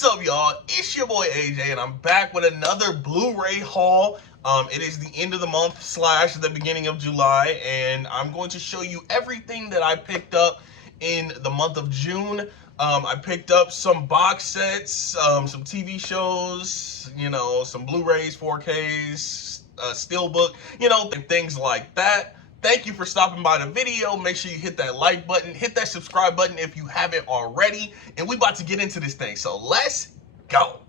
What's up, y'all? It's your boy AJ, and I'm back with another Blu-ray haul. It is the end of the month / the beginning of July, and I'm going to show you everything that I picked up in the month of June. I picked up some box sets, some TV shows, some Blu-rays, 4Ks, Steelbook, and things like that. Thank you for stopping by the video. Make sure you hit that like button, hit that subscribe button if you haven't already, and we about to get into this thing. So let's go.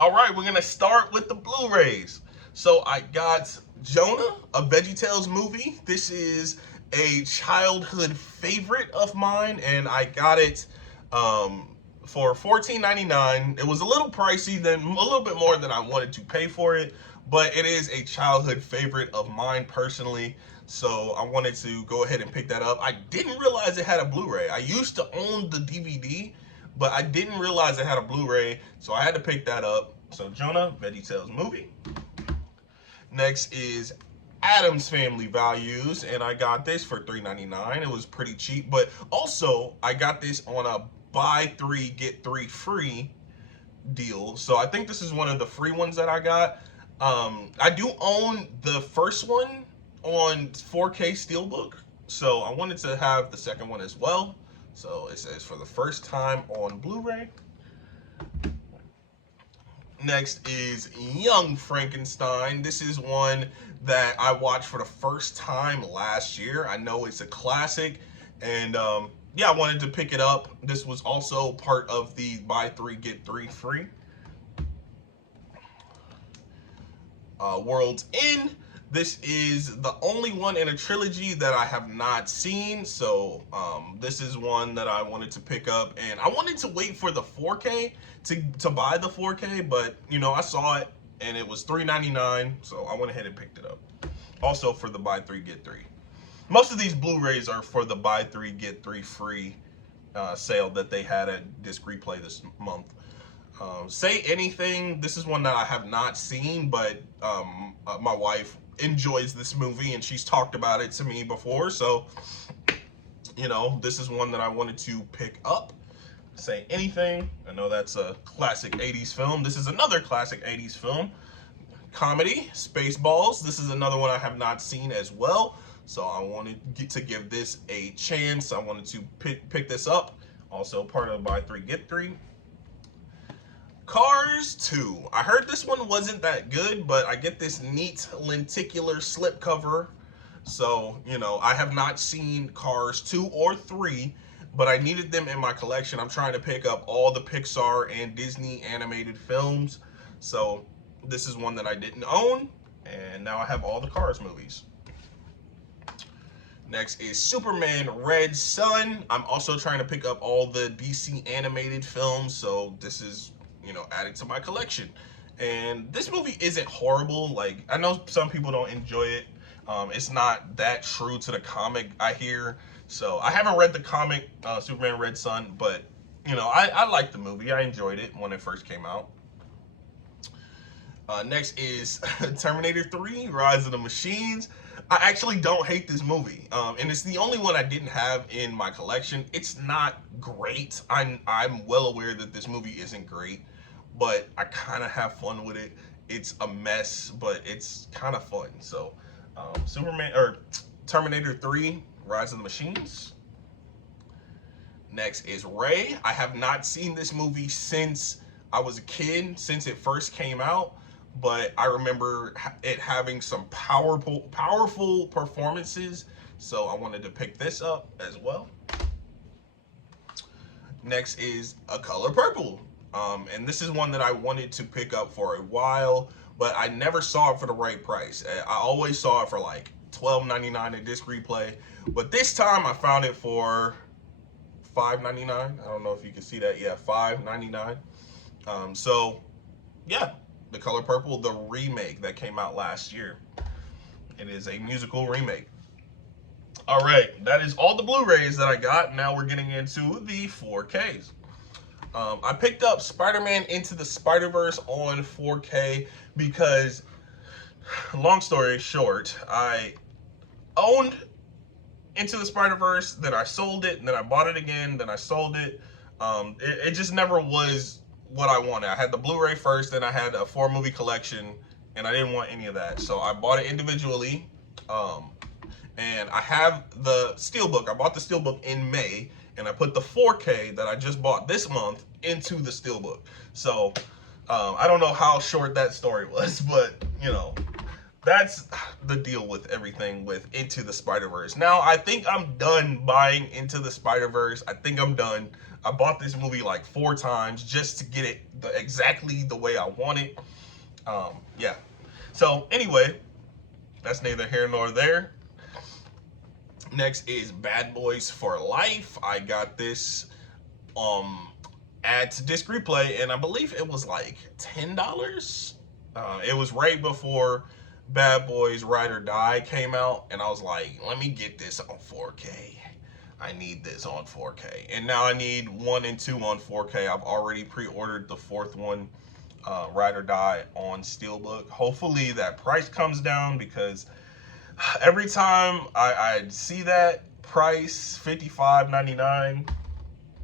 All right, we're gonna start with the Blu-rays. So I got Jonah, a VeggieTales movie. This is a childhood favorite of mine, and I got it for $14.99. It was a little pricey, a little bit more than I wanted to pay for it, but it is a childhood favorite of mine personally, so I wanted to go ahead and pick that up. I didn't realize it had a Blu-ray. I used to own the DVD, but I didn't realize it had a Blu-ray, so I had to pick that up. So Jonah, VeggieTales movie. Next is Addams Family Values, and I got this for $3.99. It was pretty cheap, but also I got this on a buy 3 get 3 free deal. So I think this is one of the free ones that I got. I do own the first one on 4K Steelbook, so I wanted to have the second one as well. So it says for the first time on Blu-ray. Next is Young Frankenstein. This is one that I watched for the first time last year. I know it's a classic, and yeah, I wanted to pick it up. This was also part of the buy 3 get 3 free. World's End. This is the only one in a trilogy that I have not seen, so this is one that I wanted to pick up, and I wanted to wait for the 4K to buy the 4K, but I saw it and it was $3.99, so I went ahead and picked it up. Also for the buy 3 get 3. Most of these Blu-rays are for the buy 3 get 3 free sale that they had at Disc Replay this month. Say Anything. This is one that I have not seen, but my wife enjoys this movie and she's talked about it to me before, so this is one that I wanted to pick up. Say Anything. I know that's a classic 80s film. This is another classic 80s film. Comedy, Spaceballs. This is another one I have not seen as well, so I wanted to give this a chance. I wanted to pick this up. Also part of buy 3 get 3. Cars 2. I heard this one wasn't that good, but I get this neat lenticular slipcover. So, I have not seen Cars 2 or 3, but I needed them in my collection. I'm trying to pick up all the Pixar and Disney animated films. So, this is one that I didn't own, and now I have all the Cars movies. Next is Superman Red Son. I'm also trying to pick up all the DC animated films, so this is added to my collection. And this movie isn't horrible. Like, I know some people don't enjoy it. It's not that true to the comic, I hear. So I haven't read the comic, Superman Red Son, but I liked the movie. I enjoyed it when it first came out. Next is Terminator 3, Rise of the Machines. I actually don't hate this movie, and it's the only one I didn't have in my collection. It's not great. I'm well aware that this movie isn't great, but I kind of have fun with it. It's a mess, but it's kind of fun. So, Terminator 3, Rise of the Machines. Next is Ray. I have not seen this movie since I was a kid, since it first came out, but I remember it having some powerful performances, so I wanted to pick this up as well. Next is A Color Purple. And this is one that I wanted to pick up for a while, but I never saw it for the right price. I always saw it for like $12.99 at Disc Replay, but this time I found it for $5.99. I don't know if you can see that. Yeah, $5.99. So yeah, The Color Purple, the remake that came out last year. It is a musical remake. All right, that is all the Blu-rays that I got. Now we're getting into the 4Ks. I picked up Spider-Man Into the Spider-Verse on 4K because, long story short, I owned Into the Spider-Verse, then I sold it, and then I bought it again, then I sold it. It just never was what I wanted. I had the Blu-ray first, then I had a 4-movie collection, and I didn't want any of that. So I bought it individually, um, and I have the Steelbook. I bought the Steelbook in May, and I put the 4K that I just bought this month into the Steelbook. So I don't know how short that story was, but you know, that's the deal with everything with Into the Spider-Verse. Now, I think I'm done buying Into the Spider-Verse. I think I'm done. I bought this movie like 4 times just to get it exactly the way I want it. Yeah. So, anyway, that's neither here nor there. Next is Bad Boys for Life. I got this at Disc Replay, and I believe it was like $10. It was right before Bad Boys Ride or Die came out, and I was like, let me get this on 4K. I need this on 4K. And now I need 1 and 2 on 4K. I've already pre-ordered the 4th one, Ride or Die, on Steelbook. Hopefully that price comes down, because every time I see that price, $55.99,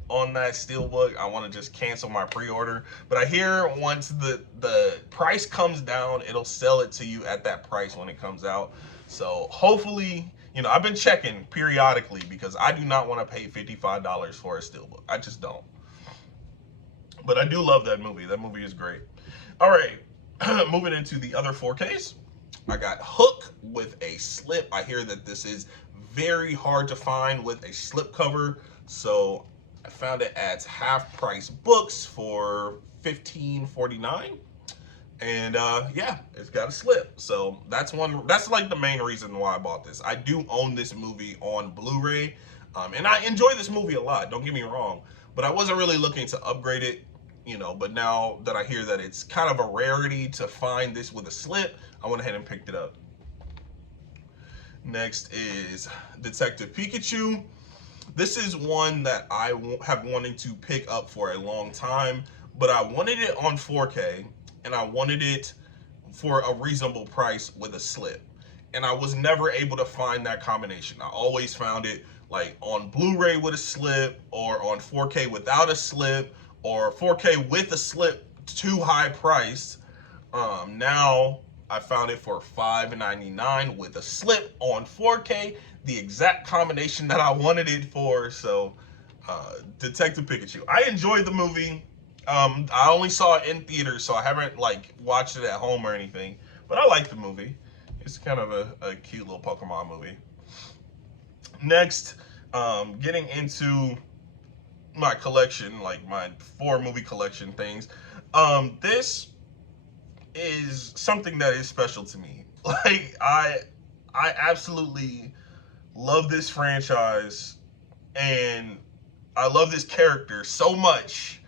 on that Steelbook, I want to just cancel my pre-order. But I hear once the price comes down, it'll sell it to you at that price when it comes out. So hopefully, you know, I've been checking periodically, because I do not want to pay $55 for a Steelbook. I just don't. But I do love that movie. That movie is great. All right, moving into the other 4Ks. I got Hook with a slip. I hear that this is very hard to find with a slip cover. So I found it at Half Price Books for $15.49, and yeah, it's got a slip. So that's like the main reason why I bought this. I do own this movie on Blu-ray, and I enjoy this movie a lot. Don't get me wrong, but I wasn't really looking to upgrade it, you know. But now that I hear that it's kind of a rarity to find this with a slip, I went ahead and picked it up. Next is Detective Pikachu. This is one that I have wanted to pick up for a long time, but I wanted it on 4K, and I wanted it for a reasonable price with a slip. And I was never able to find that combination. I always found it like on Blu-ray with a slip, or on 4K without a slip, or 4K with a slip, too high priced. Now I found it for $5.99 with a slip on 4K, the exact combination that I wanted it for. So, Detective Pikachu. I enjoyed the movie. I only saw it in theaters, so I haven't like watched it at home or anything. But I like the movie. It's kind of a cute little Pokemon movie. Next, getting into my collection, like my 4-movie collection things. This is something that is special to me. Like I absolutely love this franchise, and I love this character so much.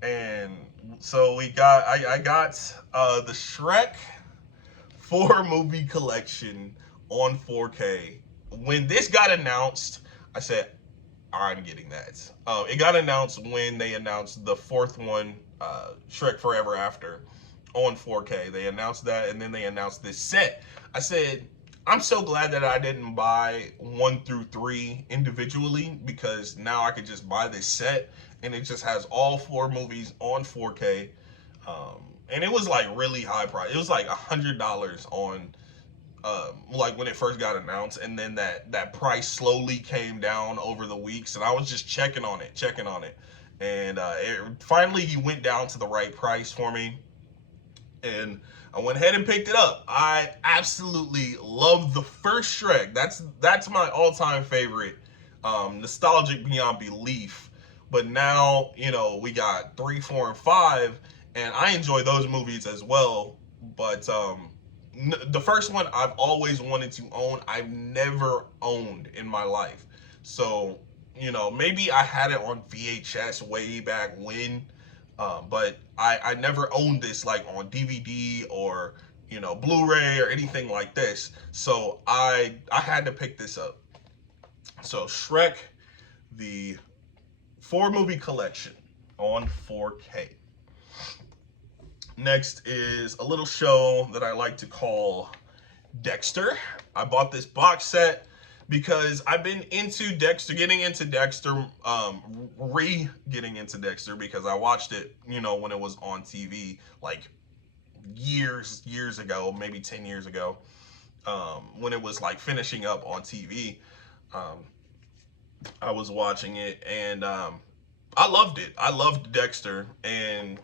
And so I got the Shrek 4-movie collection on 4K. When this got announced, I said, I'm getting that. It got announced when they announced the 4th one, Shrek Forever After, on 4K. They announced that, and then they announced this set. I said, I'm so glad that I didn't buy 1 through 3 individually, because now I could just buy this set, and it just has all 4 movies on 4K. And it was like really high price. It was like $100 on like when it first got announced, and then that price slowly came down over the weeks, and I was just checking on it, and it finally went down to the right price for me, and I went ahead and picked it up. I absolutely love the first Shrek. That's my all-time favorite. Nostalgic beyond belief. But now, you know, we got 3, 4, and 5, and I enjoy those movies as well. But the first one I've always wanted to own. I've never owned in my life. So, you know, maybe I had it on VHS way back when, but I never owned this like on DVD or, you know, Blu-ray or anything like this. So I had to pick this up. So Shrek, the 4-movie collection on 4K. Next is a little show that I like to call Dexter. I bought this box set because I've been into Dexter, getting into Dexter, getting into Dexter because I watched it, when it was on TV, like years ago, maybe 10 years ago, when it was like finishing up on TV. Um, I was watching it, and I loved it. I loved Dexter, and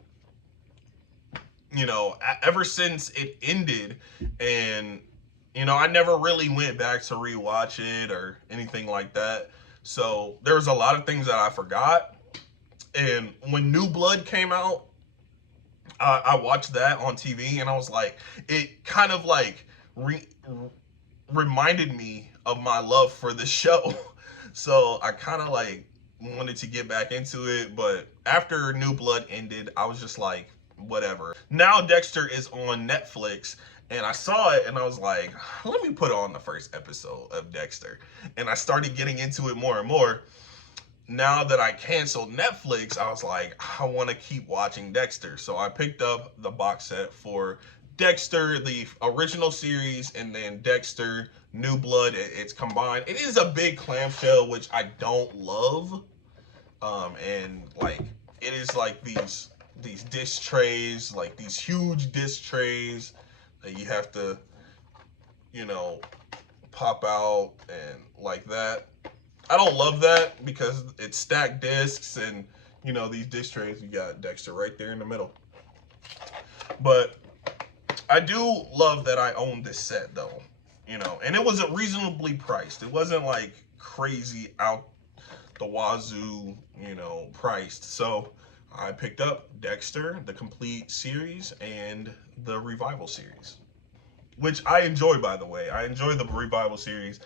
ever since it ended, and I never really went back to rewatch it or anything like that. So there's a lot of things that I forgot. And when New Blood came out, I watched that on TV, and I was like, it kind of like reminded me of my love for the show. So I kind of like wanted to get back into it, but after New Blood ended, I was just like, whatever. Now Dexter is on Netflix, and I saw it, and I was like, let me put on the first episode of Dexter. And I started getting into it more and more. Now that I canceled Netflix, I was like, I want to keep watching Dexter. So I picked up the box set for Dexter, the original series, and then Dexter New Blood. It's combined. It is a big clamshell, which I don't love. And like, it is like these disc trays, like these huge disc trays that you have to, pop out and like that. I don't love that because it's stacked discs, and these disc trays, you got Dexter right there in the middle. But I do love that I own this set though, and it was reasonably priced. It wasn't like crazy out the wazoo, priced. So I picked up Dexter, the complete series, and the revival series, which I enjoy, by the way. I enjoy the revival series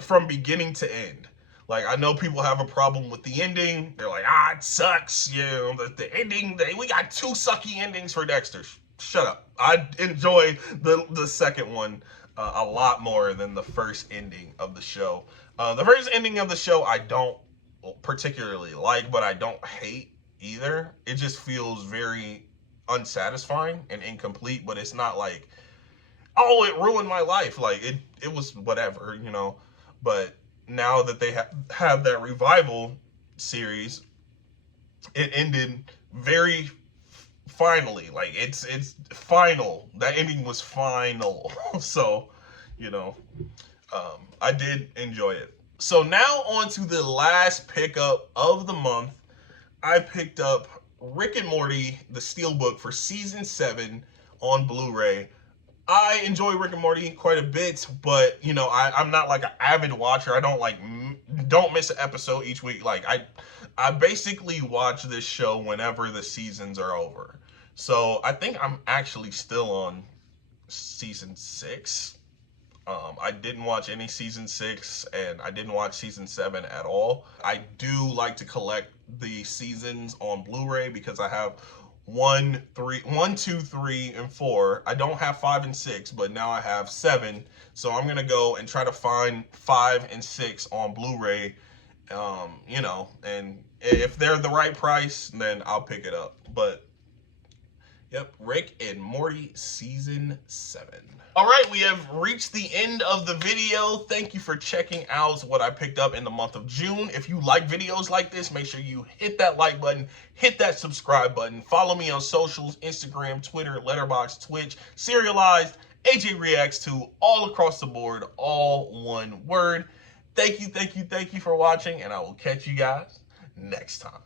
from beginning to end. Like, I know people have a problem with the ending. They're like, it sucks. The ending, we got 2 sucky endings for Dexter. Shut up. I enjoy the second one a lot more than the first ending of the show. The first ending of the show I don't particularly like, but I don't hate either. It just feels very unsatisfying and incomplete, but it's not like, oh, it ruined my life. Like, it was whatever, But now that they have that revival series, it ended very finally. Like, it's final. That ending was final. So, I did enjoy it. So now on to the last pickup of the month. I picked up Rick and Morty, the Steelbook, for season 7 on Blu-ray. I enjoy Rick and Morty quite a bit, but I'm not like an avid watcher. I don't miss an episode each week. Like, I basically watch this show whenever the seasons are over. So I think I'm actually still on season 6. I didn't watch any season 6, and I didn't watch season 7 at all. I do like to collect the seasons on Blu-ray because I have 1, 2, 3, and 4. I don't have 5 and 6, but now I have 7. So I'm gonna go and try to find 5 and 6 on Blu-ray. And if they're the right price, then I'll pick it up. But yep, Rick and Morty season 7. All right, we have reached the end of the video. Thank you for checking out what I picked up in the month of June. If you like videos like this, make sure you hit that like button, hit that subscribe button. Follow me on socials, Instagram, Twitter, Letterboxd, Twitch, Serialized, AJREACTS2, all across the board, all one word. Thank you for watching, and I will catch you guys next time.